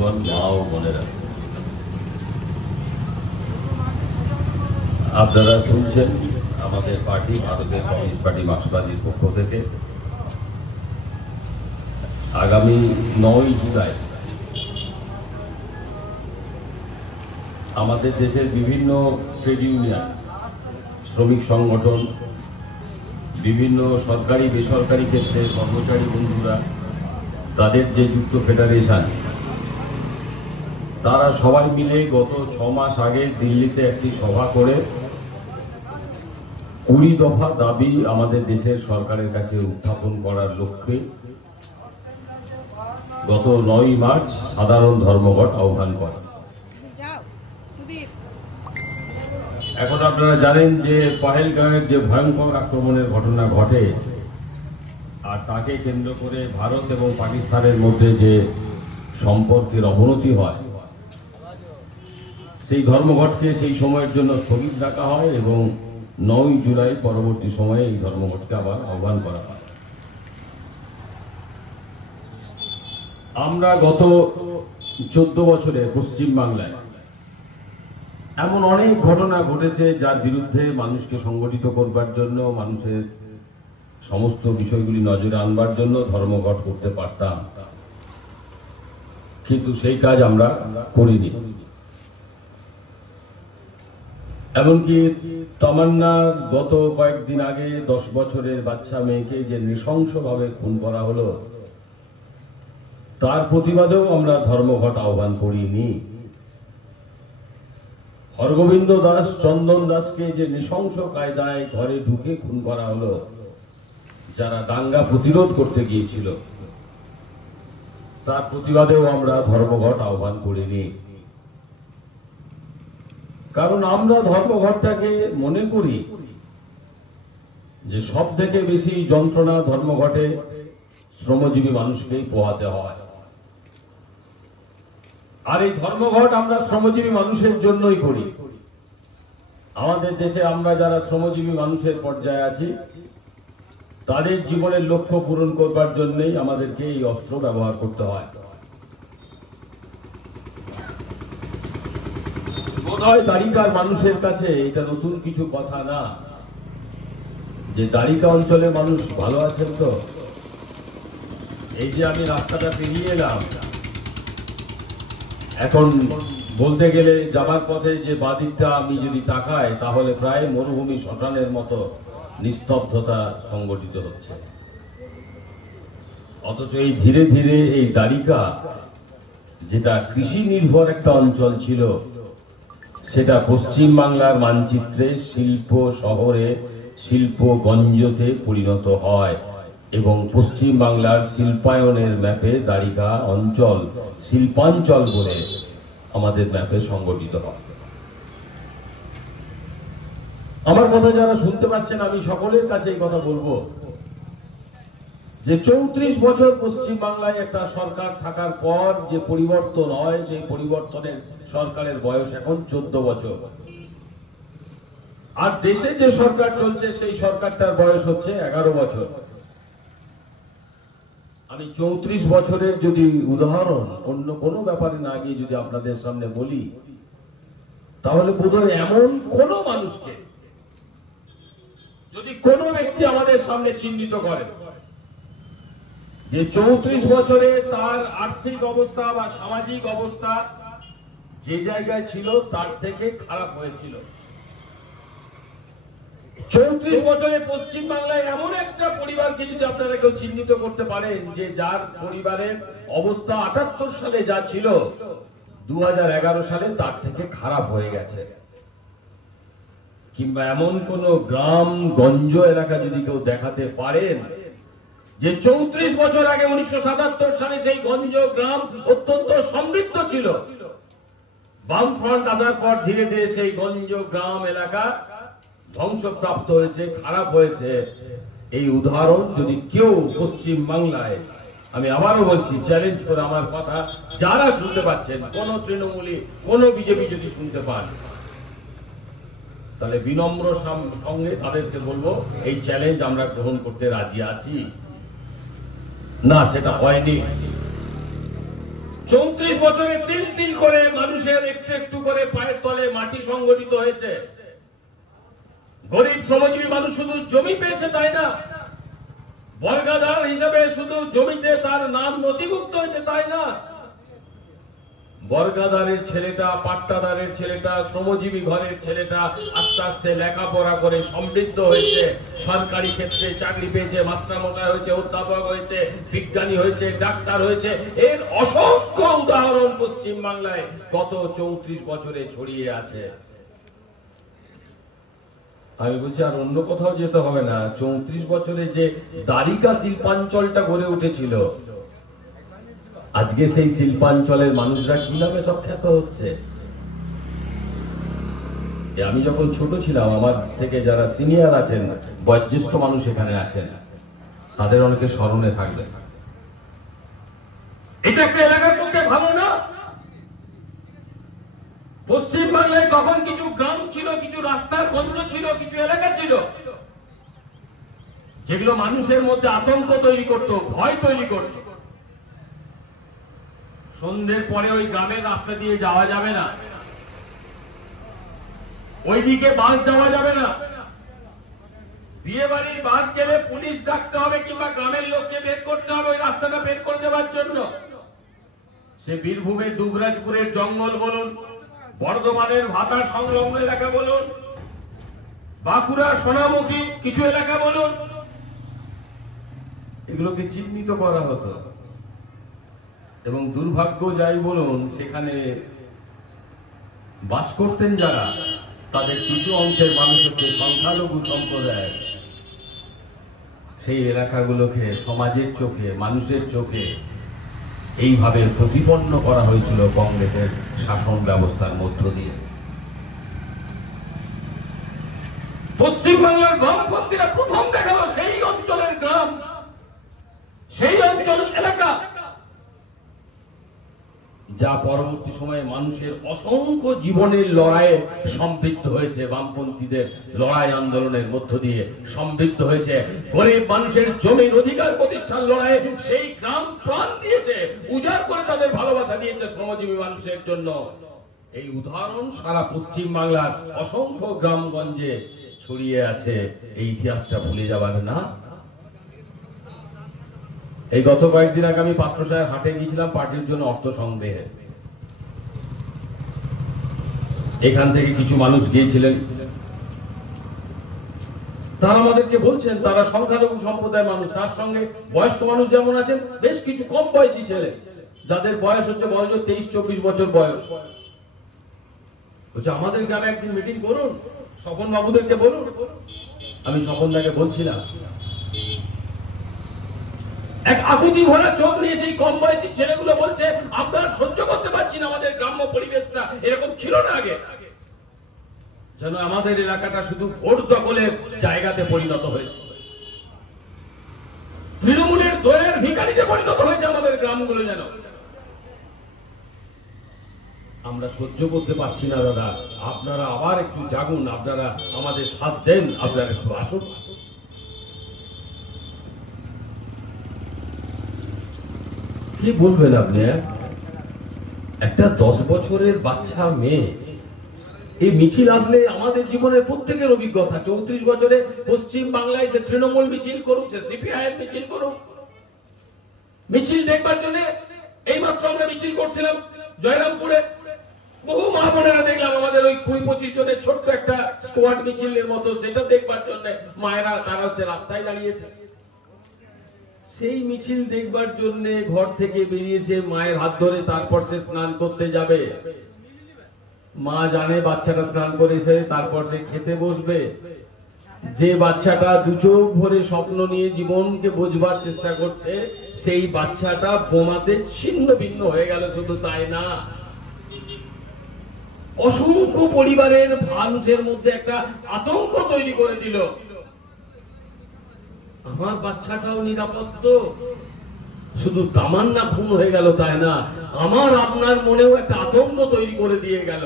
বন্ধুগণ, মা ও বোনেরা, আপনারা শুনছেন আমাদের পার্টি ভারতের কমিউনিস্ট পার্টি মার্ক্সবাদীর পক্ষ থেকে আগামী 9 জুলাই আমাদের দেশের বিভিন্ন ট্রেড ইউনিয়ন, শ্রমিক সংগঠন, বিভিন্ন সরকারি বেসরকারি ক্ষেত্রে কর্মচারী বন্ধুরা, তাদের যে যুক্ত ফেডারেশন, তারা সবাই মিলে গত 6 মাস আগে দিল্লিতে একটি সভা করে 20 দফা দাবি আমাদের দেশের সরকারের কাছে উত্থাপন করার লক্ষ্যে গত 9 মার্চ সাধারণ ধর্মঘট আহ্বান করে। এখন আপনারা জানেন যে পহেলগাঁওয়ের যে ভয়ঙ্কর আক্রমণের ঘটনা ঘটে আর তাকে কেন্দ্র করে ভারত এবং পাকিস্তানের মধ্যে যে সম্পর্কের অবনতি হয়, সেই ধর্মঘটকে সেই সময়ের জন্য স্থগিত রাখা হয় এবং 9 জুলাই পরবর্তী সময়ে এই ধর্মঘটকে আবার আহ্বান করা হয়। আমরা গত 14 বছরে পশ্চিম বাংলায় এমন অনেক ঘটনা ঘটেছে যার বিরুদ্ধে মানুষকে সংগঠিত করবার জন্য, মানুষের সমস্ত বিষয়গুলি নজরে আনবার জন্য ধর্মঘট করতে পারতাম, কিন্তু সেই কাজ আমরা করিনি। এমনকি তামান্না গত কয়েকদিন আগে 10 বছরের বাচ্চা মেয়েকে যে নৃশংসভাবে খুন করা হলো, তার প্রতিবাদেও আমরা ধর্মঘট আহ্বান করিনি। হরগোবিন্দ দাস, চন্দন দাসকে যে নৃশংস কায়দায় ঘরে ঢুকে খুন করা হলো, যারা দাঙ্গা প্রতিরোধ করতে গিয়েছিল, তার প্রতিবাদেও আমরা ধর্মঘট আহ্বান করিনি। কারণ আমরা ধর্মঘটটাকে মনে করি যে সব থেকে বেশি যন্ত্রণা ধর্মঘটে শ্রমজীবী মানুষকেই পোহাতে হয়। আর এই ধর্মঘট আমরা শ্রমজীবী মানুষের জন্যই করি। আমাদের দেশে আমরা যারা শ্রমজীবী মানুষের পর্যায়ে আছি, তাদের জীবনের লক্ষ্য পূরণ করবার জন্যই আমাদেরকে এই অস্ত্র ব্যবহার করতে হয়। বোধহয় দ্বারিকার মানুষের কাছে এটা নতুন কিছু কথা না যে দ্বারিকা অঞ্চলে মানুষ ভালো আছেন। তো এই যে আমি রাস্তাটা পেরিয়ে এলাম, এখন বলতে গেলে যাবার পথে যে বাদিকটা আমি যদি তাকাই, তাহলে প্রায় মরুভূমি শ্মশানের মতো নিস্তব্ধতা সংগঠিত হচ্ছে। অথচ এই ধীরে ধীরে এই দ্বারিকা, যেটা কৃষি নির্ভর একটা অঞ্চল ছিল, সেটা পশ্চিম বাংলার মানচিত্রে শিল্প শহরে, শিল্পগঞ্জতে পরিণত হয় এবং পশ্চিম বাংলার শিল্পায়নের ম্যাপে দ্বারিকা অঞ্চল শিল্পাঞ্চল বলে আমাদের ম্যাপে সংগঠিত হয়। আমার কথা যারা শুনতে পাচ্ছেন, আমি সকলের কাছে এই কথা বলবো যে 34 বছর পশ্চিম বাংলায় একটা সরকার থাকার পর যে পরিবর্তন হয়, সেই পরিবর্তনের সরকারের বয়স এখন 14 বছর। আর দেশে যে সরকার চলছে, সেই সরকারটার বয়স হচ্ছে 11 বছর। আমি 34 বছরের যদি উদাহরণ অন্য কোনো ব্যাপারে না গিয়ে যদি আপনাদের সামনে বলি, তাহলে বোধহয় এমন কোন মানুষকে, যদি কোনো ব্যক্তি আমাদের সামনে চিহ্নিত করে যে 34 বছরে তার আর্থিক অবস্থা বা সামাজিক অবস্থা যে জায়গায় ছিল তার থেকে খারাপ হয়েছিল, 34 বছরে পশ্চিম বাংলায় এমন একটা পরিবারকে যদি আপনারা কেউ চিহ্নিত করতে পারেন যে যার পরিবারের অবস্থা 78 সালে যা ছিল, 2011 সালে তার থেকে খারাপ হয়ে গেছে, কিংবা এমন কোন গ্রাম গঞ্জ এলাকা যদি কেউ দেখাতে পারেন যে 34 বছর আগে 1977 সালে সেই গঞ্জ গ্রাম অত্যন্ত সমৃদ্ধ ছিল, বামফ্রন্ট আসার পর ধীরে ধীরে সেই গঞ্জ গ্রাম এলাকা ধ্বংসপ্রাপ্ত হয়েছে, খারাপ হয়েছে, এই উদাহরণ যদি কেউ পশ্চিম বাংলায়, আমি আবারও বলছি চ্যালেঞ্জ করে আমার কথা যারা শুনতে পাচ্ছেন, কোন তৃণমূলী কোন বিজেপি যদি শুনতে পান, তাহলে বিনম্র সঙ্গে তাদেরকে বলবো এই চ্যালেঞ্জ আমরা গ্রহণ করতে রাজি আছি। না, সেটা হয়নি। 34 বছরে তিল তিল করে মানুষের একটু একটু করে পায়ের তলে মাটি সংগঠিত হয়েছে। গরিব শ্রমজীবী মানুষ শুধু জমি পেয়েছে তাই না, বর্গাদার হিসেবে শুধু জমিতে তার নাম নথিভুক্ত হয়েছে তাই না, বর্গাদারের ছেলেটা, পাট্টাদারের ছেলেটা, শ্রমজীবী ঘরের ছেলেটা আস্তে আস্তে লেখাপড়া করে সমৃদ্ধ হয়েছে, সরকারি ক্ষেত্রে চাকরি পেয়েছে, মাস্টারমশাই হয়েছে, অধ্যাপক হয়েছে, বিজ্ঞানী হয়েছে, ডাক্তার হয়েছে। এর অসংখ্য উদাহরণ পশ্চিম বাংলায় গত 34 বছরে ছড়িয়ে আছে। আমি বলছি আর অন্য কোথাও যেতে হবে না, 34 বছরে যে দ্বারিকা শিল্পাঞ্চলটা গড়ে উঠেছিল, আজকে সেই শিল্পাঞ্চলের মানুষরা কি নামে সব খ্যাত হচ্ছে। আমি যখন ছোট ছিলাম, আমার থেকে যারা সিনিয়র আছেন, বয়োজ্যেষ্ঠ মানুষ এখানে আছেন, তাদের অনেকে স্মরণে থাকবে। এটা একটা এলাকার পক্ষে ভালো না। পশ্চিম বাংলায় তখন কিছু গ্রাম ছিল, কিছু রাস্তার গন্ধ ছিল, কিছু এলাকা ছিল যেগুলো মানুষের মধ্যে আতঙ্ক তৈরি করত, ভয় তৈরি করত। সন্ধ্যের পরে ওই গ্রামের রাস্তা দিয়ে যাওয়া যাবে না, ওইদিকে বাস যাওয়া যাবে না, বিয়ে বাড়ির বাস গেলে পুলিশ ডাকতে হবে কিংবা গ্রামের লোককে বের করতে হবে ওই রাস্তাটা বের করে দেওয়ার জন্য। সে বীরভূমের দুবরাজপুরের জঙ্গল বলুন, বর্ধমানের ভাতার সংলগ্ন এলাকা বলুন, বাঁকুড়া সোনামুখী কিছু এলাকা বলুন, এগুলোকে চিহ্নিত করা হতো। এবং দুর্ভাগ্য যাই বলুন, সেখানে বাস করতেন যারা, তাদের কিছু অংশের মানুষ হচ্ছে সংখ্যালঘু সম্প্রদায়। সেই এলাকাগুলোকে সমাজের চোখে, মানুষের চোখে এইভাবে প্রতিপন্ন করা হয়েছিল কংগ্রেসের শাসন ব্যবস্থার মধ্য দিয়ে। পশ্চিমবাংলার বামপন্থীরা প্রথম দেখালো সেই অঞ্চলের গ্রাম, সেই অঞ্চল এলাকা, যা পরবর্তী সময়ে মানুষের অসংখ্য জীবনের লড়াইয়ে সমৃদ্ধ হয়েছে, বামপন্থীদের লড়াই আন্দোলনের মধ্য দিয়ে সমৃদ্ধ হয়েছে। গরিব মানুষের জমির অধিকার প্রতিষ্ঠার লড়াইয়ে সেই গ্রাম প্রাণ দিয়েছে, উজাড় করে তাদের ভালোবাসা দিয়েছে শ্রমজীবী মানুষের জন্য। এই উদাহরণ সারা পশ্চিম বাংলার অসংখ্য গ্রামগঞ্জে ছড়িয়ে আছে। এই ইতিহাসটা ভুলে যাবার না। এই গত কয়েকদিন আগে আমি পাত্রসাহের হাটে গিয়েছিলাম পার্টির জন্য অর্থ সংগ্রহে। এখান থেকে কিছু মানুষ গিয়েছিলেন, তারা আমাদেরকে বলছেন তারা সংখ্যালঘু সম্প্রদায়ের মানুষ, তার সঙ্গে বয়স্ক মানুষ যেমন আছেন, বেশ কিছু কম বয়সী ছেলে যাদের বয়স হচ্ছে বয়স 23-24 বছর বয়স। বলছে আমাদের গ্রামে একদিন মিটিং করুন, স্বপন বাবুদেরকে বলুন। আমি স্বপনদাকে বলছিলাম, এক আকুতি ভরা চোখ নিয়ে সেই কম বয়সী ছেলেগুলো বলছে আপনারা সহ্য করতে পারছি না, আমাদের গ্রাম্য পরিবেশটা এরকম ছিল না আগে। যেন আমাদের এলাকাটা শুধু ভোট দখলের জায়গাতে পরিণত হয়েছে, তৃণমূলের দয়ের ভিখারিতে পরিণত হয়েছে আমাদের গ্রামগুলো। যেন আমরা সহ্য করতে পারছি না দাদা, আপনারা আবার একটু জাগুন, আপনারা আমাদের সাথ দেন, আপনারা একটু আসুন। কি বলবেন আপনি? একটা 10 বছরের বাচ্চা মেয়ে, এই মিছিল আসলে আমাদের জীবনের প্রত্যেকের অভিজ্ঞতা। 34 বছরে পশ্চিম বাংলায় সে তৃণমূল মিছিল করুক, সে সিপিআইএম মিছিল করুক, মিছিল দেখবার জন্য এইমাত্র আমরা মিছিল করছিলাম জয়রামপুরে। বহু মা বোনেরা দেখলাম আমাদের ওই 20-25 জনের ছোট্ট একটা স্কোয়াড মিছিলের মতো, সেটা দেখবার জন্য মায়েরা তারা হচ্ছে রাস্তায় দাঁড়িয়েছে। সেই মিছিল দেখবার জন্য ঘর থেকে বেরিয়েছে, মায়ের হাত ধরে তারপর সে স্নান করতে যাবে। মা জানে বাচ্চাটা স্নান করেছে, তারপর সে খেতে বসবে। যে বাচ্চাটা দু চোখ ভরে স্বপ্ন নিয়ে জীবনকে বোঝবার চেষ্টা করছে, সেই বাচ্চাটা বোমাতে ছিন্ন ভিন্ন হয়ে গেল। শুধু তাই না, অসংখ্য পরিবারের মানুষের মধ্যে একটা আতঙ্ক তৈরি করে দিল। আমার বাচ্চাটাও নিরাপদ তো? শুধু তামান্না পূর্ণ হয়ে গেল তাই না, আমার আপনার মনেও একটা আতঙ্ক তৈরি করে দিয়ে গেল।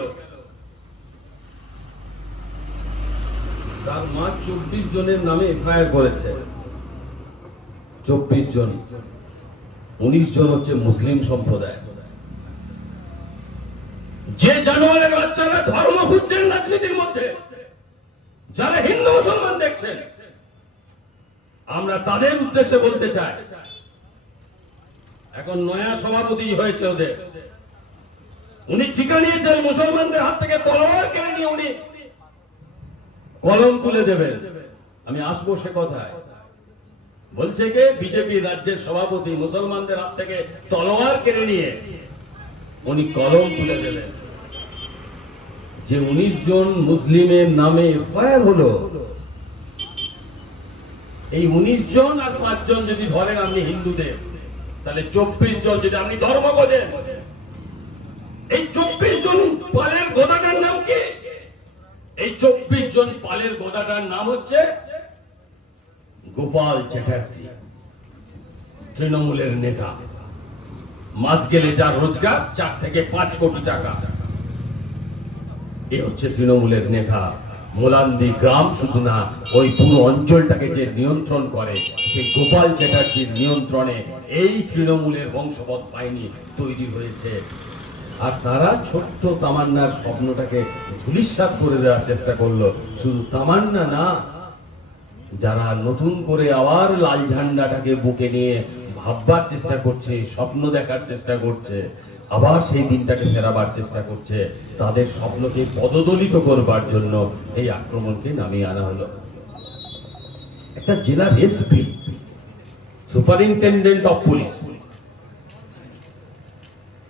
তার মা 24 জনের নামে এফআইআর করেছে। 24 জন, 19 জন হচ্ছে মুসলিম সম্প্রদায়। যে জানোয়ারের বাচ্চারা ধর্ম খুঁজছেন রাজনীতির মধ্যে, যারা হিন্দু মুসলমান দেখছেন, আমরা তাদের উদ্দেশ্যে বলতে চাই, এখন নয়া সভাপতি হয়েছে ওদের, উনি ঠিকা নিয়েছেন মুসলমানদের হাত থেকে তলোয়ার কেড়ে নিয়ে উনি কলম তুলে দেবেন। আমি আসবো সে কথায়। বলছে কে? বিজেপি রাজ্যের সভাপতি মুসলমানদের হাত থেকে তলোয়ার কেড়ে নিয়ে উনি কলম তুলে দেবেন। যে 19 জন মুসলিমের নামে এফআইআর হলো, এই 19 জন আর 5 জন যদি ধরেন আপনি হিন্দুদের, তাহলে 24 জন। যদি আপনি ধর্ম বোঝেন, এই 24 জন পালের গোদাটার নাম কি? এই 24 জন পালের গোদাটার নাম হচ্ছে গোপাল চ্যাটার্জি, তৃণমূলের নেতা। মাস গেলে যার রোজগার 4 থেকে 5 কোটি টাকা, এ হচ্ছে তৃণমূলের নেতা। মোলান্দি গ্রাম শুধু না, ওই পুরো অঞ্চলটাকে যে নিয়ন্ত্রণ করে, সেই গোপাল চ্যাটার্জির নিয়ন্ত্রণে এই তৃণমূলের বংশবৎ বাহিনী তৈরি হয়েছে। আর তারা ছোট্ট তামান্নার স্বপ্নটাকে ধূলিসাৎ করে দেওয়ার চেষ্টা করলো। শুধু তামান্না না, যারা নতুন করে আবার লাল ঝান্ডাটাকে বুকে নিয়ে ভাববার চেষ্টা করছে, স্বপ্ন দেখার চেষ্টা করছে, আবার সেই দিনটাকে ফেরাবার চেষ্টা করছে, তাদের স্বপ্নকে পদদলিত করবার জন্য এই আক্রমণকে নামিয়ে আনা হলো। একটা জেলার এসপি, সুপারিনটেন্ডেন্ট অফ পুলিশ,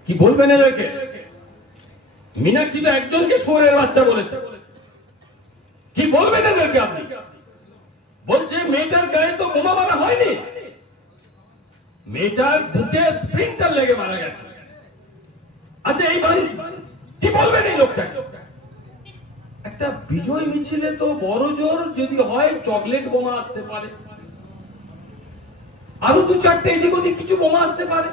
কি বলবেন এদেরকে? মীনাক্ষী তো একজনকে শুয়োরের বাচ্চা বলেছে, কি বলবেন এদেরকে আপনি? বলছে মেয়েটার গায়ে তো বোমা মারা হয়নি, মেয়েটার বুকে স্প্রিংটার লেগে মারা গেছে। আচ্ছা, এই বাড়ি কি বলবেন এই লোকটাকে? একটা বিজয় মিছিলে তো বড় জোর যদি হয় চকলেট বোমা আসতে পারে, আরো 2-4টে এদিক ওদিক কিছু বোমা আসতে পারে।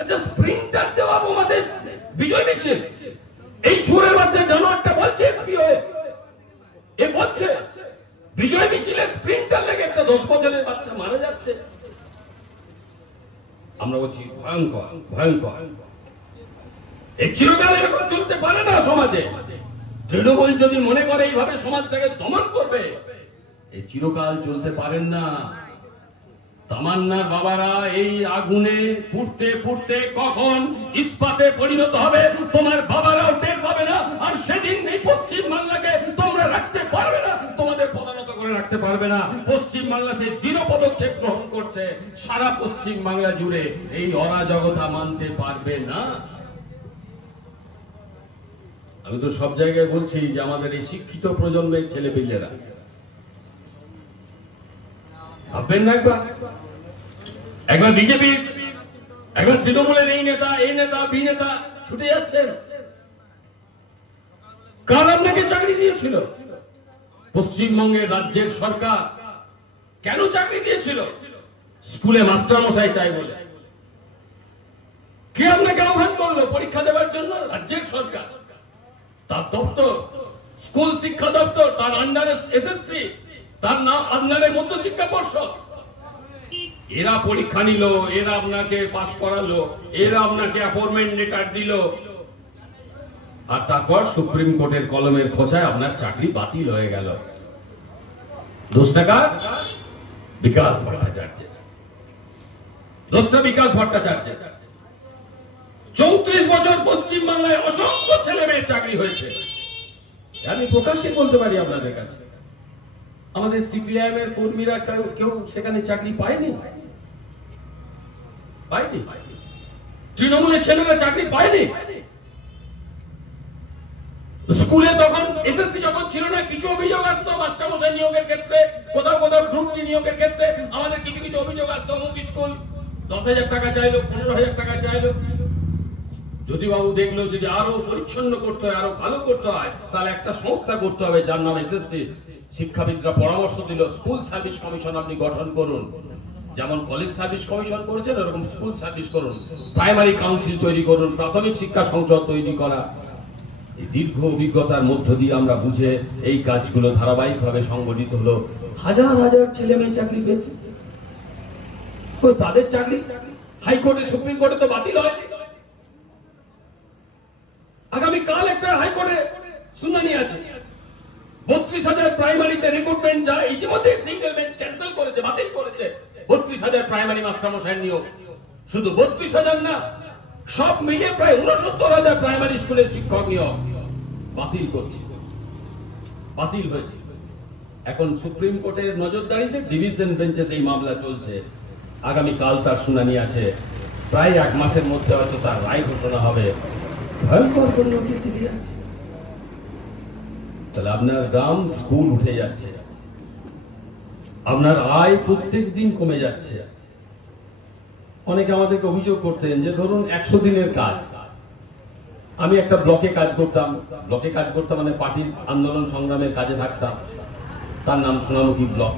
আচ্ছা, স্প্রিংটার দেওয়া বোমাতে বিজয় মিছিল? এই সুরের বাচ্চা জানোয়ারটা বলছে এসপি হয়ে, এ বলছে বিজয় মিছিলে স্প্রিংটার লেগে একটা 10 বছরের বাচ্চা মারা যাচ্ছে। আমরা বলছি ভয়ঙ্কর, ভয়ঙ্কর। এই চিরকাল এরকম চলতে পারে না সমাজে। তৃণমূল যদি মনে করে এইভাবে সমাজটাকে দমন করবে, এই চিরকাল চলতে পারেন না। তামান্নার বাবারা এই আগুনে পুড়তে পুড়তে কখন ইস্পাতে পরিণত হবে তোমার বাবারাও টের পাবে না। আর সেদিন এই পশ্চিম বাংলাকে তোমরা রাখতে পারবে না, তোমাদের পদানত করে রাখতে পারবে না। পশ্চিম বাংলা সেই দৃঢ় পদক্ষেপ গ্রহণ করছে, সারা পশ্চিম বাংলা জুড়ে এই অরাজকতা মানতে পারবে না। আমি তো সব জায়গায় বলছি যে আমাদের এই শিক্ষিত প্রজন্মের ছেলেপিলেরা ভাববেন না, একবার বিজেপি, একবার তৃণমূলের এই নেতা, এই নেতা, বি নেতা ছুটে যাচ্ছেন। কার আপনাকে চাকরি দিয়েছিল? পশ্চিমবঙ্গের রাজ্যের সরকার। কেন চাকরি দিয়েছিল? স্কুলে মাস্টার মশাই চাই বলে। কে আপনাকে আহ্বান করলো পরীক্ষা দেওয়ার জন্য? রাজ্যের সরকার। তার দপ্তর স্কুল শিক্ষা দপ্তর, তার আন্ডারে এসএসসি, তার নাম আন্ডারে মধ্যশিক্ষা পর্ষদ। এরা পরীক্ষা নিল, এরা আপনাকে পাস করালো, এরা আপনাকে অ্যাপয়েন্টমেন্ট লেটার দিল, আর তারপর সুপ্রিম কোর্টের কলমের খোঁচায় আপনার চাকরি বাতিল হয়ে গেল। 10 টাকা বিকাশ ভট্টাচার্য, 10টা বিকাশ ভট্টাচার্য। 34 বছর পশ্চিম বাংলায় অসংখ্য ছেলে মেয়ের চাকরি হয়েছে। আমি প্রকাশ্যে বলতে পারি আপনাদের কাছে, আমাদের সিপিআইএম এর কর্মীরা কেউ সেখানে চাকরি পায়নি, পায়নি। তৃণমূলের ছেলেরা চাকরি পায়নি। স্কুলে তখন এসএসসি যখন ছিল না, কিছু অভিযোগ আসতো মাস্টারমশাই নিয়োগের ক্ষেত্রে, কোথাও কোথাও গ্রুপ ডি নিয়োগের ক্ষেত্রে আমাদের কিছু কিছু অভিযোগ আসতো। অমুক স্কুল 10,000 টাকা চাইলো, 15,000 টাকা চাইলো। জ্যোতিবাবু দেখলো যদি আরো পরিচ্ছন্ন করতে হয়, আরো ভালো করতে হয়, তাহলে একটা সংস্থা করতে হবে যার নাম এসএসসি। শিক্ষাবিদরা পরামর্শ দিল স্কুল সার্ভিস কমিশন আপনি গঠন করুন, যেমন কলেজ সার্ভিস কমিশন করেছেন এরকম স্কুল সার্ভিস করুন, প্রাইমারি কাউন্সিল তৈরি করুন, প্রাথমিক শিক্ষা সংসদ তৈরি করা। এই দীর্ঘ অভিজ্ঞতার মধ্য দিয়ে আমরা বুঝে এই কাজগুলো ধারাবাহিকভাবে সংগঠিত হলো। হাজার হাজার ছেলে মেয়ে চাকরি পেয়েছে। তাদের চাকরি হাইকোর্টে সুপ্রিম কোর্টে তো বাতিল হয়। আগামীকাল একটা হাইকোর্টে শুনানি আছে। 32,000 প্রাইমারিতে রিক্রুটমেন্ট যা ইতিমধ্যে সিঙ্গেল বেঞ্চ ক্যান্সেল করেছে, বাতিল করেছে। 32,000 প্রাইমারি মাস্টারমশাইয়ের নিয়োগ, শুধু 32,000 না, সব মিলিয়ে প্রায় 69,000 প্রাইমারি স্কুলের শিক্ষক নিয়োগ বাতিল করছে, বাতিল হয়েছে। এখন সুপ্রিম কোর্টের নজরদারিতে ডিভিশন বেঞ্চে সেই মামলা চলছে। আগামীকাল তার শুনানি আছে। প্রায় 1 মাসের মধ্যে হয়তো তার রায় ঘোষণা হবে। ভয়ঙ্কর পরিণতি দিয়ে তাহলে আপনার গ্রাম স্কুল উঠে যাচ্ছে, আপনার আয় প্রত্যেক দিন কমে যাচ্ছে। অনেকে আমাদেরকে অভিযোগ করতেন যে ধরুন 100 দিনের কাজ, আমি একটা ব্লকে কাজ করতাম, মানে পার্টির আন্দোলন সংগ্রামের কাজে থাকতাম, তার নাম সোনামুখী ব্লক।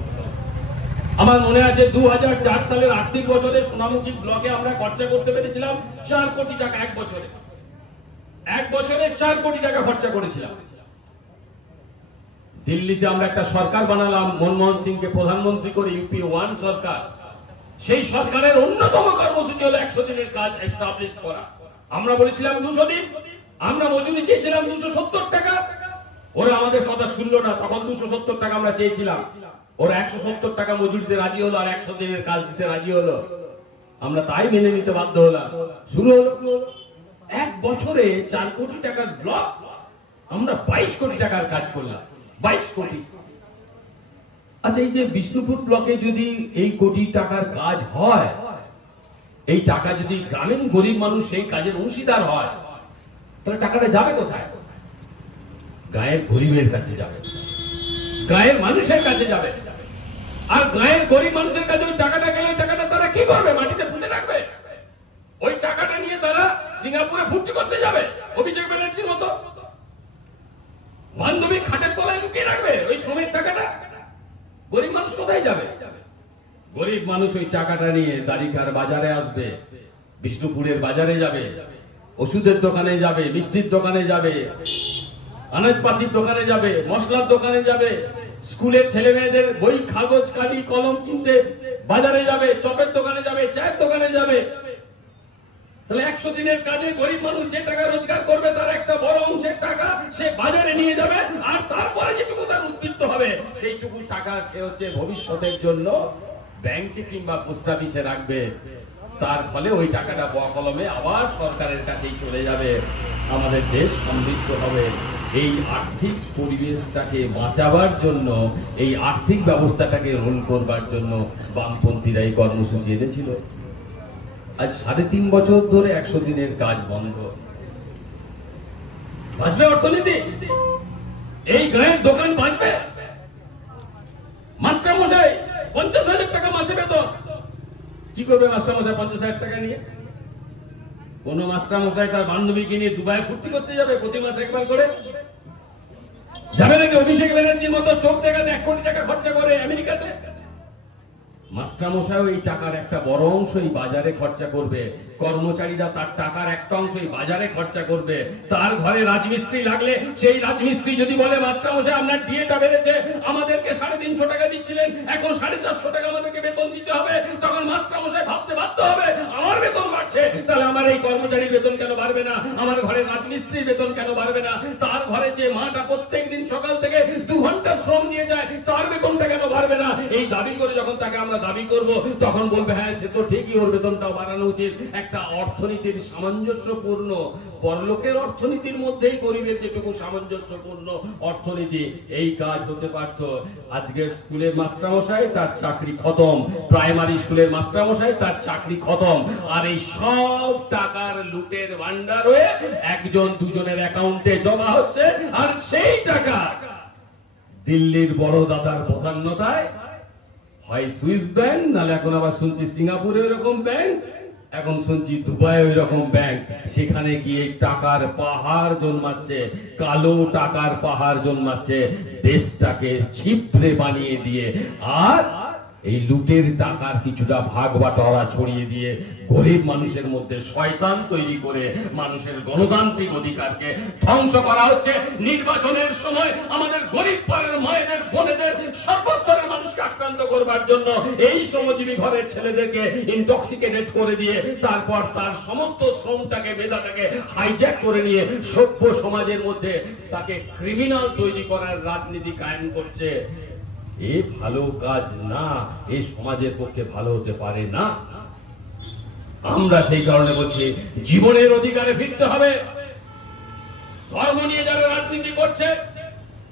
আমার মনে আছে 2004 সালের আর্থিক বছরে সোনামুখী ব্লকে আমরা খরচা করতে পেরেছিলাম 4 কোটি টাকা। এক বছরে 4 কোটি টাকা খরচা করেছিলাম। দিল্লিতে আমরা একটা সরকার বানালাম, মনমোহন সিংকে প্রধানমন্ত্রী করে, ইউপি 1 সরকার। সেই সরকারের অন্যতম কর্মসূচি হলো 100 দিনের কাজ এস্টাবলিশ করা। আমরা বলেছিলাম 200 দিন, আমরা মজুরি চেয়েছিলাম 270 টাকা। ওরা আমাদের কথা শুনলো না, তখন 270 টাকা আমরা চেয়েছিলাম। ওরা 170 টাকা মজুরিতে রাজি হলো আর 100 দিনের কাজ দিতে রাজি হলো। আমরা তাই মেনে নিতে বাধ্য হলাম। শুরু হলো 1 বছরে 4 কোটি টাকার ব্লক, আমরা 22 কোটি টাকার কাজ করলাম। 22 কোটি। আচ্ছা, এই যে বিষ্ণুপুর ব্লকে যদি এই কোটি টাকার কাজ হয়, এই টাকা যদি গ্রামীণ গরিব মানুষ সেই কাজের অংশীদার হয়, তাহলে টাকাটা যাবে কোথায়? গায়ের গরিবের কাছে যাবে, গায়ের মানুষের কাছে যাবে। আর গায়ের গরিব মানুষের কাছে ওই টাকাটা গেলে ওই টাকাটা তারা কি করবে? মাটিতে পুঁতে রাখবে। ওই টাকাটা নিয়ে তারা সিঙ্গাপুরে ফুর্তি করতে যাবে, অভিষেক ব্যানার্জির মতো। বান্ধবী খাটের তলায় লুকিয়ে রাখবে ওই শ্রমের টাকাটা। গরিব মানুষ কোথায় যাবে? গরিব মানুষ ওই টাকাটা নিয়ে দারিকার বাজারে আসবে, বিষ্ণুপুরের বাজারে যাবে, ওষুধের দোকানে যাবে, মিষ্টির দোকানে যাবে, আনাজপাতির দোকানে যাবে, মশলার দোকানে যাবে, স্কুলের ছেলে মেয়েদের বই, কাগজ, কালি, কলম কিনতে বাজারে যাবে, চপের দোকানে যাবে, চায়ের দোকানে যাবে। তাহলে 100 দিনের কাজে গরিব মানুষ যে টাকা রোজগার করবে তার একটা বড় অংশের টাকা সে বাজারে নিয়ে যাবে, আর তারপরে যেটুকু তার উদ্বৃত্ত হবে সেইটুকু টাকা সে হচ্ছে ভবিষ্যতের জন্য ব্যাংকে কিংবা পোস্ট অফিসে রাখবে। তার ফলে ওই টাকাটা বকলমে আবার সরকারের কাছেই চলে যাবে, আমাদের দেশ সমৃদ্ধ হবে। এই আর্থিক পরিবেশটাকে বাঁচাবার জন্য, এই আর্থিক ব্যবস্থাটাকে রোল করবার জন্য বামপন্থীরা এই কর্মসূচি এনেছিল। আজ 3.5 বছর ধরে 100 দিনের কাজ বন্ধ। বাঁচবে অর্থনীতি? এই গায়ের দোকান বাঁচবে? মাস্টারমশাই 50,000 টাকা মাসে বেতন, কি করবে মাস্টারমশাই 50,000 টাকা নিয়ে? কোন মাস্টারমশাই তার বান্ধবীকে নিয়ে দুবাই ফুর্তি করতে যাবে প্রতি মাসে একবার করে? যাবে নাকি অভিষেক ব্যানার্জির মতো চোখ দেখাতে 1 কোটি টাকা খরচা করে আমেরিকাতে? মাস্টারমশাই এই টাকার একটা বড় অংশই বাজারে খরচা করবে, কর্মচারীরা তার টাকার একটা অংশই বাজারে খরচা করবে। তার ঘরে রাজমিস্ত্রি লাগলে সেই রাজমিস্ত্রি যদি বলে মাস্টারমশাই আপনার ডিএটা বেড়েছে, আমাদেরকে 350 টাকা দিচ্ছিলেন, এখন 450 টাকা আমাদেরকে বেতন দিতে হবে, তখন মাস্টারমশাই ভাবতে বাধ্য হবে আমার বেতন বাড়ছে, তাহলে আমার এই কর্মচারীর বেতন কেন বাড়বে না? আমার ঘরের রাজমিস্ত্রির বেতন কেন বাড়বে না? তার ঘরে যে মাটা প্রত্যেকদিন সকাল থেকে 2 ঘন্টা শ্রম দিয়ে যায় তার বেতনটা কেন বাড়বে না? এই দাবি করে যখন তাকে আমরা দাবি করব, তখন বলবে হ্যাঁ সে তো ঠিকই, ওর বেতনটাও বাড়ানো উচিত। একটা অর্থনীতির সামঞ্জস্যপূর্ণ, পরলোকের অর্থনীতির মধ্যেই গরিবের যেটুকু সামঞ্জস্যপূর্ণ অর্থনীতি, এই কাজ হতে পারত। আজকে স্কুলের মাস্টারমশাই তার চাকরি খতম, প্রাইমারি স্কুলের মাস্টারমশাই তার চাকরি খতম, আর এই সব টাকার লুটের ভান্ডার হয়ে 1-2জনের অ্যাকাউন্টে জমা হচ্ছে, আর সেই টাকা দিল্লির বড় দাদার প্রধান্যতায় হয় সুইস ব্যাংক, নাহলে এখন আবার শুনছি সিঙ্গাপুরে এরকম ব্যাংক, এখন শুনছি দুবাই ওই রকম ব্যাংক, সেখানে গিয়ে টাকার পাহাড় জন্মাচ্ছে, কালো টাকার পাহাড় জন্মাচ্ছে, দেশটাকে ছিপড়ে বানিয়ে দিয়ে। আর এই লুটের টাকার কিছুটা ভাগ বাটোয়ারা ছড়িয়ে দিয়ে গরিব মানুষের মধ্যে শয়তান তৈরি করে মানুষের গণতান্ত্রিক অধিকারকে ধ্বংস করা হচ্ছে। নির্বাচনের সময় আমাদের গরিব পাড়ার মায়েদের, বোনেদের, সর্বস্তরের মানুষকে আক্রান্ত করবার জন্য এই শ্রমজীবী ঘরের ছেলেদেরকে ইনটক্সিকেটেড করে দিয়ে তারপর তার সমস্ত শ্রমটাকে, মেধাটাকে হাইজ্যাক করে নিয়ে সভ্য সমাজের মধ্যে তাকে ক্রিমিনাল তৈরি করার রাজনীতি কায়েম করছে। এ ভালো কাজ না, এ সমাজের পক্ষে ভালো হতে পারে না। আমরা সেই কারণে বলছি জীবনের অধিকারে ফিরতে হবে। ধর্ম নিয়ে যারা রাজনীতি করছে,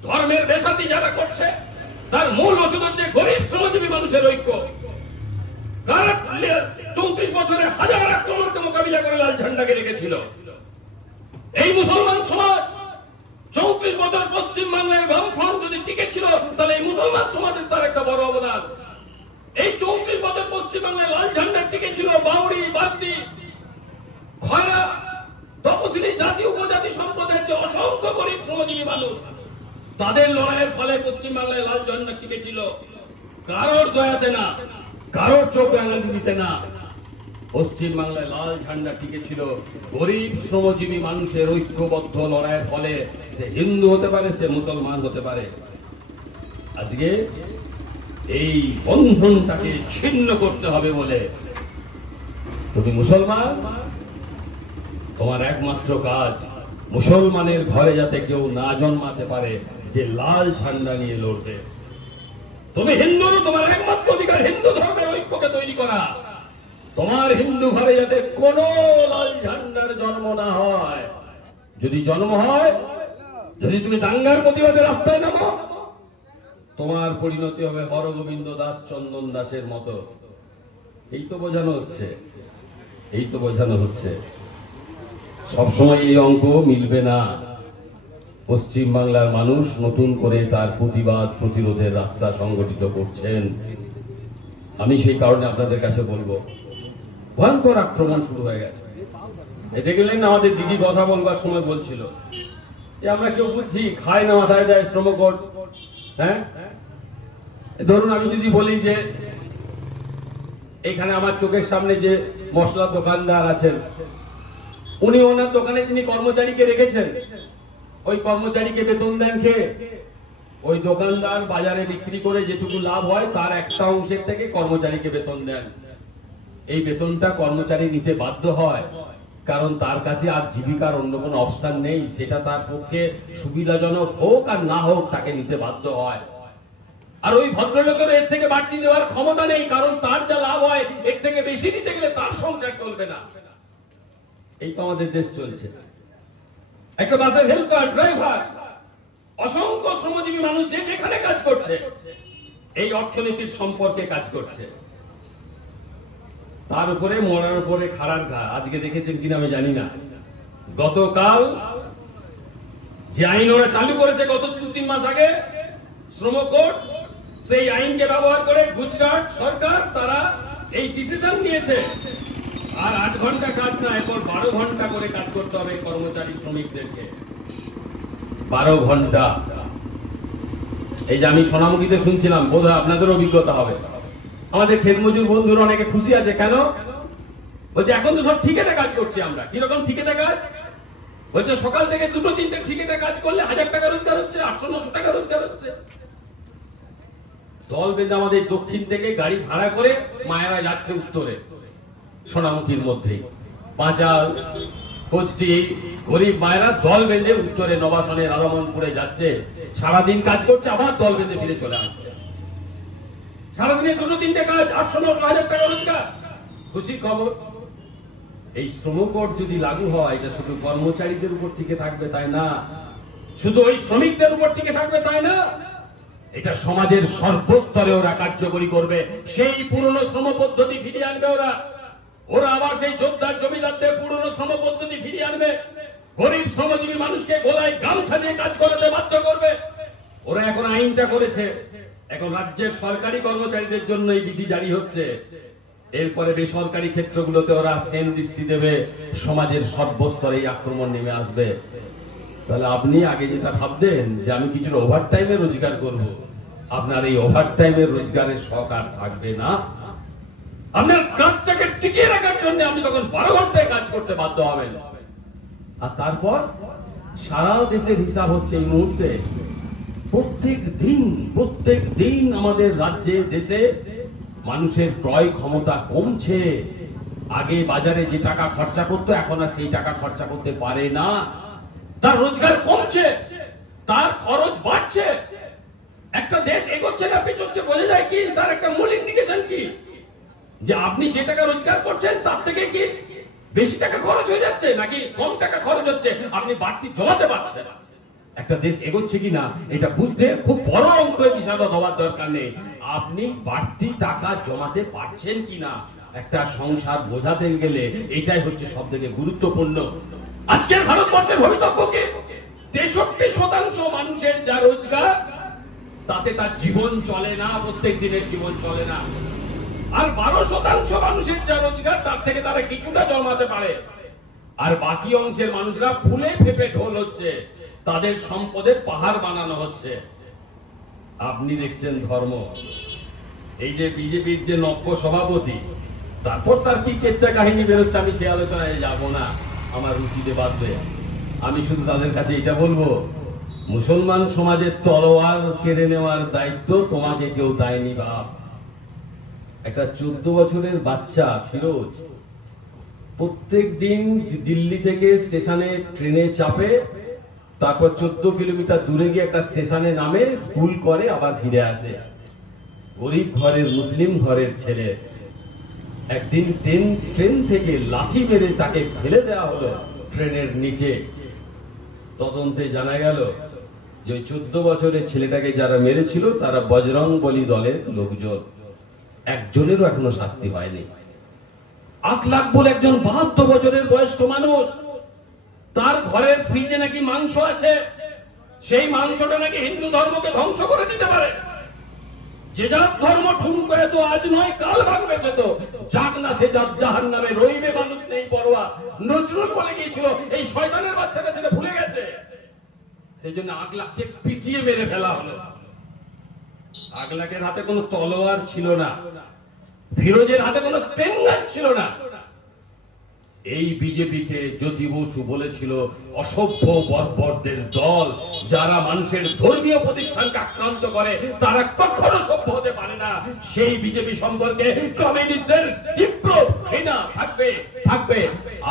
ধর্মের বেসাতি যারা করছে, তার মূল ওষুধ হচ্ছে গরিব শ্রমজীবী মানুষের ঐক্য। 34 বছরে হাজার আক্রমণকে মোকাবিলা করে লাল ঝান্ডাকে রেখেছিল এই মুসলমান সমাজ। 34 বছর পশ্চিম বাংলায় বামফ্রন্ট যদি টিকে ছিল, তাহলে এই মুসলমান সমাজের তার একটা বড় অবদান। এই 34 বছর পশ্চিম বাংলায় লাল ঝান্ডা টিকে ছিল বাউরি, বাগদি, খয়রা, তপসিলি জাতি উপজাতি সম্প্রদায়ের যে অসংখ্য গরিব শ্রমজীবী মানুষ, তাদের লড়াইয়ের ফলে পশ্চিম বাংলায় লাল ঝান্ডা টিকে ছিল। কারোর দয়াতে না, কারোর চোখ রাঙানি দিতে না, পশ্চিম বাংলায় লাল ঝান্ডা টিকে ছিল গরিব শ্রমজীবী মানুষের ঐক্যবদ্ধ লড়াইয়ের ফলে। সে হিন্দু হতে পারে, সে মুসলমান হতে পারে। আজকে এই বন্ধনটাকে ছিন্ন করতে হবে বলে তুমি মুসলমান, তোমার একমাত্র কাজ মুসলমানের ঘরে যাতে কেউ না জন্মাতে পারে যে লাল ঝান্ডা নিয়ে লড়বে। তুমি হিন্দু, তোমার একমাত্র অধিকার হিন্দু ধর্মের ঐক্যকে তৈরি করা। তোমার হিন্দু ঘরে যাতে কোন লাল ঝান্ডার জন্ম না হয়। যদি জন্ম হয়, যদি তুমি দাঙ্গার প্রতিবাদে রাস্তায় নামো, তোমার পরিণতি হবে হরগোবিন্দ দাস, চন্দন দাসের মতো। এই তো বোঝানো হচ্ছে, এই তো বোঝানো হচ্ছে। সবসময় এই অঙ্ক মিলবে না। পশ্চিম বাংলার মানুষ নতুন করে তার প্রতিবাদ, প্রতিরোধের রাস্তা সংগঠিত করছেন। আমি সেই কারণে আপনাদের কাছে বলবো, ভয়ঙ্কর আক্রমণ শুরু হয়ে গেছে। এটা গেলেন আমাদের দিদি কথা বলবার সময় বলছিল যে আমরা কেউ বুঝছি খায় না, মাথায় দেয় শ্রমকোট। হ্যাঁ, ধরুন আমি যদি বলি যে এখানে আমার চোখের সামনে যে মশলা দোকানদার আছেন, উনি ওনার দোকানে যিনি কর্মচারীকে রেখেছেন, ওই কর্মচারীকে বেতন দেন কে? ওই দোকানদার বাজারে বিক্রি করে যেটুকু লাভ হয় তার একটা অংশের থেকে কর্মচারীকে বেতন দেন। এই বেতনটা কর্মচারী নিতে বাধ্য হয়, কারণ তার কাছে আর জীবিকার অন্য কোনো অপশন নেই। সেটা তার পক্ষে সুবিধাজনক হোক আর না হোক, তাকে নিতে বাধ্য হয়। আর ওই ভদ্রলোকের এর থেকে বাড়তি দেওয়ার ক্ষমতা নেই, কারণ তার যা লাভ হয় এর থেকে বেশি দিতে গেলে তার সংসার চলবে না। এই তো আমাদের দেশ চলছে। একটা বাসের হেল্পার, ড্রাইভার, অসংখ্য শ্রমজীবী মানুষ যে যেখানে কাজ করছে, এই অর্থনীতির সম্পর্কে কাজ করছে। তার উপরে মরার উপরে খারাপ ঘা। আজকে দেখেছেন কিনা আমি জানি না, গতকাল যে আইন ওরা চালু করেছে গত 2-3 মাস আগে, শ্রম কোড, সেই আইনকে ব্যবহার করে গুজরাট সরকার তারা এই ডিসিশন নিয়েছে আর 8 ঘন্টা কাজ না, এরপর 12 ঘন্টা করে কাজ করতে হবে কর্মচারী শ্রমিকদেরকে। 12 ঘন্টা। এই যে আমি সোনামুখীতে শুনছিলাম, বোধহয় আপনাদের অভিজ্ঞতা হবে, আমাদের ক্ষেত মজুর বন্ধুরা অনেকে খুশি আছে। কেন? বলছে এখন তো সব ঠিকাতে কাজ করছি আমরা। কিরকম ঠিকাতে কাজ? বলছে সকাল থেকে 2-3টে ঠিকাতে কাজ করলে 1000 টাকা রোজগার হচ্ছে, 800-900 টাকা রোজগার হচ্ছে। দল বেঁধে আমাদের দক্ষিণ থেকে গাড়ি ভাড়া করে মায়েরা যাচ্ছে উত্তরে, সোনামুখীর মধ্যেই পাঁচাল, কোচটি, গরিব মায়েরা দল বেঁধে উত্তরে নবাসনে, রাধামনপুরে যাচ্ছে। সারাদিন কাজ করছে, আবার দল বেঁধে ফিরে চলে আসছে। সারাদিনে 2-3টে কাজ, 800-900 টাকা রোজগার। খুশি খবর। এই শ্রমকোড যদি লাগু হয়, এটা শুধু কর্মচারীদের উপর টিকে থাকবে তাই না, শুধু ওই শ্রমিকদের উপর টিকে থাকবে তাই না, এটা সমাজের সর্বস্তরে ওরা কার্যকরী করবে। সেই পুরনো শ্রম পদ্ধতি ফিরিয়ে আনবে ওরা। ওরা আবার সেই যোদ্ধার জমিদারদের পুরনো শ্রম পদ্ধতি ফিরিয়ে আনবে। গরিব শ্রমজীবী মানুষকে গলায় গামছা দিয়ে কাজ করাতে বাধ্য করবে। ওরা এখন আইনটা করেছে, এখন রাজ্যের সরকারি কর্মচারীদের জন্য এই বিধি জারি হচ্ছে। এরপরে বেসরকারি ক্ষেত্রগুলোতে ওরা সেন দৃষ্টি দেবে, সমাজের সর্বস্তরে আক্রমণ নেমে আসবে। তাহলে আপনি আগে যেটা ভাবতেন যে আমি কিছুটা ওভার টাইমে রোজগার করব, আপনার এই ওভারটাইমের রোজগারের শখ আর থাকবে না। আপনার কাজটাকে টিকিয়ে রাখার জন্য আপনি তখন 12 ঘন্টায় কাজ করতে বাধ্য হবেন। আর তারপর সারা দেশের হিসাব হচ্ছে এই মুহূর্তে প্রত্যেক দিন আমাদের রাজ্যে দেশে মানুষের ক্রয় ক্ষমতা কমছে। আগে বাজারে যে টাকা খরচা করতো এখন আর সেই টাকা খরচা করতে পারে না। তার রোজগার কমছে, তার খরচ বাড়ছে। একটা দেশ এগোচ্ছে না পেছচ্ছে বোঝা যায় কি? তার একটা মূল ইন্ডিকেশন কি? যে আপনি যে টাকা রোজগার করছেন তার থেকে কি বেশি টাকা খরচ হয়ে যাচ্ছে নাকি কম টাকা খরচ হচ্ছে, আপনি বাড়তি জমাতে পারছেন। একটা দেশ এগোচ্ছে কিনা এটা বুঝতে খুব বড় অঙ্কের বিশারদ হওয়ার দরকার নেই। আপনি বাড়তি টাকা জমাতে পারছেন কিনা একটা সংসার বোঝাতে গেলে এটাই হচ্ছে সব থেকে গুরুত্বপূর্ণ। আজকের ভারতবর্ষের ভবিতব্য কি? 63% মানুষের যা রোজগার তাতে তার জীবন চলে না, প্রত্যেক দিনের জীবন চলে না। আর 12% মানুষের যা রোজগার তার থেকে তারা কিছুটা জমাতে পারে। আর বাকি অংশের মানুষরা ফুলে ফেপে ঢোল হচ্ছে, তাদের সম্পদের পাহাড় বানানো হচ্ছে। আপনি দেখছেন ধর্ম, এই যে বিজেপির যে নব্য সভাপতি, তারপর তার কি কেচ্চা কাহিনী বেরোচ্ছে, আমি সে আলোচনায় যাব না, আমার রুচিতে বাঁধবে। আমি শুধু তাদের কাছে এটা বলবো, মুসলমান সমাজের তলোয়ার কেড়ে নেওয়ার দায়িত্ব তোমাকে কেউ দেয়নি বাপ। একটা 14 বছরের বাচ্চা ফিরোজ প্রত্যেক দিন দিল্লি থেকে স্টেশনে ট্রেনে চাপে, তারপর 14 কিলোমিটার দূরে গিয়ে একটা স্টেশনে নামে, স্কুল করে, আবার ফিরে আসে। গরিব ঘরের মুসলিম ঘরের ছেলে। একদিন ট্রেন থেকে লাঠি মেরে তাকে ফেলে দেওয়া হলো ট্রেনের নিচে। তদন্তে জানা গেল যে 14 বছরের ছেলেটাকে যারা মেরেছিল তারা বজরংবলী দলের লোকজন। একজনেরও এখনো শাস্তি হয়নি। আকলাক বলে একজন 72 বছরের বয়স্ক মানুষ, তার ঘরের ফ্রিজে নাকি মাংস আছে, সেই মাংসটা নাকি হিন্দু ধর্মকে ধ্বংস করে দিতে পারে। যে যার ধর্ম ঠুন করে তো আজ নয় কাল ভাঙবে, সে তো যাক না সে যাক জাহান্নামে, রইবে মানুষ নেই পরোয়া। নজরুল বলে গিয়েছিল, এই শয়তানের বাচ্চাটা সেটা ভুলে গেছে। সেই জন্য আকলাককে পিটিয়ে মেরে ফেলা হলো। আকলাকের হাতে কোনো তলোয়ার ছিল না, ফিরোজের হাতে কোনো স্টেনগান ছিল না। এই বিজেপিকে জ্যোতি বসু বলেছিল অসভ্য বর্বরদের দল, যারা মানুষের ধর্মীয় প্রতিষ্ঠানকে আক্রান্ত করে তারা কখনো সভ্য হতে পারে না। সেই বিজেপি সম্পর্কে কমিউনিস্টদের তীব্র ঘৃণা থাকবে।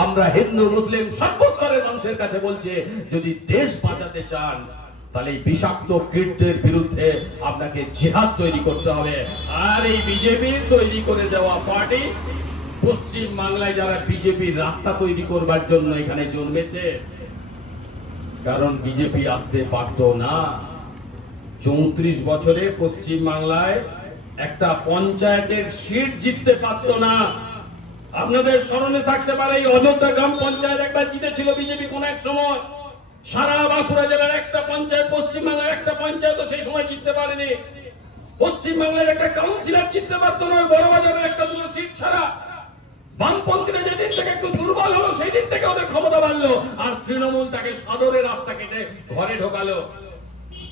আমরা হিন্দু মুসলিম সর্বস্তরের মানুষের কাছে বলছি, যদি দেশ বাঁচাতে চান তাহলে এই বিষাক্ত কীটদের বিরুদ্ধে আপনাকে জিহাদ তৈরি করতে হবে। আর এই বিজেপি তৈরি করে দেওয়া পার্টি পশ্চিম বাংলায় যারা বিজেপির রাস্তা তৈরি করবার জন্য এখানে জন্মেছে, কারণ বিজেপি আসতে পারত না। 34 বছরে পশ্চিম বাংলায় একটা পঞ্চায়েতের সিট জিততে পারত না। আপনাদের স্মরণে থাকতে পারে এই অযোধ্যা গ্রাম পঞ্চায়েত একবার জিতেছিল বিজেপি কোন এক সময়। সারা বাঁকুড়া জেলার একটা পঞ্চায়েত, পশ্চিম বাংলার একটা পঞ্চায়েত সেই সময় জিততে পারেনি। পশ্চিম বাংলার একটা কাউন্সিলর জিততে পারত না, বড়বাজারের একটা দুটো সিট ছাড়া। বামপন্থীরা যেদিন থেকে একটু দুর্বল হলো সেই দিন থেকে ওদের ক্ষমতা বাড়লো, আর তৃণমূল তাকে সাদরে রাস্তা কেটে ঘরে ঢোকালো।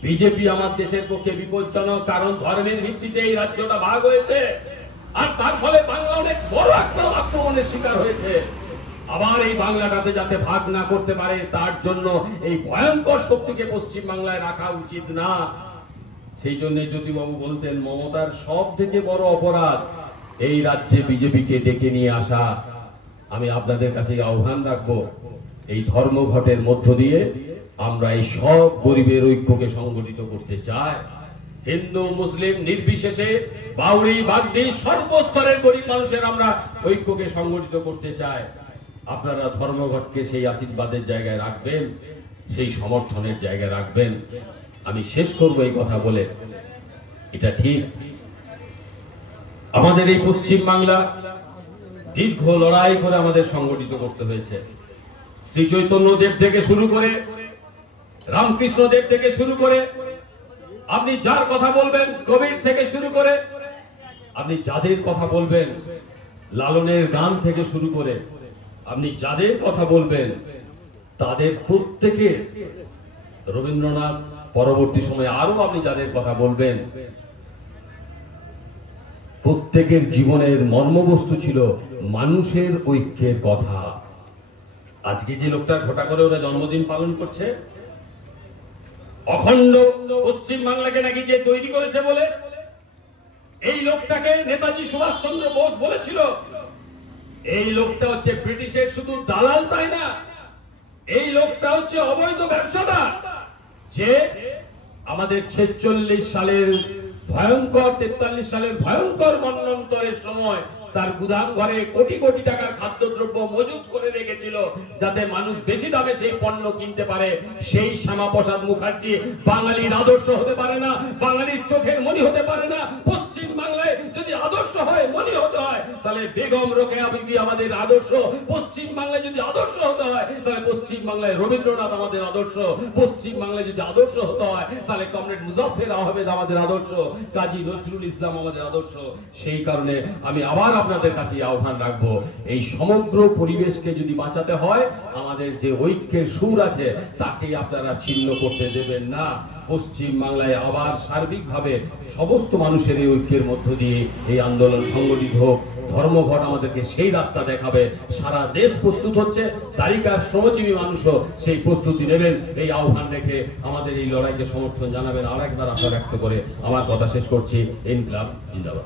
বিজেপি আমার দেশের পক্ষে বিপজ্জনক, কারণ ধর্মের ভিত্তিতে এই রাজ্যটা ভাগ হয়েছে, আর তার ফলে বাংলা অনেক বড় আক্রমণের শিকার হয়েছে। আবার এই বাংলাটাতে যাতে ভাগ না করতে পারে তার জন্য এই ভয়ঙ্কর শক্তিকে পশ্চিম বাংলায় রাখা উচিত না। সেই জন্য জ্যোতিবাবু বলতেন, মমতার সব থেকে বড় অপরাধ এই রাজ্যে বিজেপিকে ডেকে নিয়ে আসা। আমি আপনাদের কাছে আহ্বান রাখবো, এই ধর্মঘটের মধ্য দিয়ে আমরা এই সব গরিবের ঐক্যকে সংগঠিত করতে চাই। হিন্দু মুসলিম নির্বিশেষে, বাউরি বাগদি সর্বস্তরের গরিব মানুষের আমরা ঐক্যকে সংগঠিত করতে চাই। আপনারা ধর্মঘটকে সেই আশীর্বাদের জায়গায় রাখবেন, সেই সমর্থনের জায়গায় রাখবেন। আমি শেষ করব এই কথা বলে, এটা ঠিক আমাদের এই পশ্চিম বাংলা দীর্ঘ লড়াই করে আমাদের সংগঠিত করতে হয়েছে। শ্রী চৈতন্য দেব থেকে শুরু করে, রামকৃষ্ণ দেব থেকে শুরু করে, আপনি যার কথা বলবেন, কবির থেকে শুরু করে, আপনি যাদের কথা বলবেন, লালনের গান থেকে শুরু করে, আপনি যাদের কথা বলবেন তাদের প্রত্যেকে রবীন্দ্রনাথ, পরবর্তী সময়ে আরো আপনি যাদের কথা বলবেন, প্রত্যেকের জীবনের মর্মবস্তু ছিল মানুষের ঐক্যের কথা। আজকে যে লোকটার ঘটা করে ওরা জন্মদিন পালন করছে, অখণ্ড পশ্চিম বাংলাকে নাকি যে তৈরি করেছে বলে, এই লোকটাকে নেতাজি সুভাষচন্দ্র বোস বলেছিল এই লোকটা হচ্ছে ব্রিটিশের শুধু দালাল, তাই না, এই লোকটা হচ্ছে অবৈধ ব্যবসাদার, যে আমাদের 46 সালের ভয়ঙ্কর, 43 সালের ভয়ঙ্কর মন্বন্তরের সময় তার গুদাম ঘরে কোটি কোটি টাকার খাদ্যদ্রব্য মজুত করে রেখেছিল, যাতে মানুষ বেশি দামে সেই পণ্য কিনতে পারে। সেই শ্যামাপ্রসাদ মুখার্জি বাঙালির আদর্শ হতে পারে না, বাঙালির চোখের মণি হতে পারে না। পশ্চিম বাংলায় যদি আদর্শ হয়, মণি হতে হয়, তাহলে বেগম রোকেয়া বিবি আমাদের আদর্শ। পশ্চিম বাংলায় যদি আদর্শ হতে হয়, তাহলে পশ্চিম বাংলায় রবীন্দ্রনাথ আমাদের আদর্শ। পশ্চিম বাংলায় যদি আদর্শ হতে হয়, তাহলে কমরেড মুজাফফর আহমেদ আমাদের আদর্শ, কাজী নজরুল ইসলাম আমাদের আদর্শ। সেই কারণে আমি আবার আপনাদের কাছে আহ্বান রাখবো, এই সমগ্র পরিবেশকে যদি বাঁচাতে হয়, আমাদের যে ঐক্যের সুর আছে তাকে আপনারা ছিন্ন করতে দেবেন না। পশ্চিম বাংলায় আবার সার্বিকভাবে সমস্ত মানুষের এই ঐক্যের মধ্য দিয়ে এই আন্দোলন সংগঠিত হোক। ধর্মঘট আমাদেরকে সেই রাস্তা দেখাবে। সারা দেশ প্রস্তুত হচ্ছে, তালিকার শ্রমজীবী মানুষও সেই প্রস্তুতি নেবেন। এই আহ্বান রেখে আমাদের এই লড়াইকে সমর্থন জানাবেন। আর একবার আশা ব্যক্ত করে আমার কথা শেষ করছি। ইনকিলাব জিন্দাবাদ।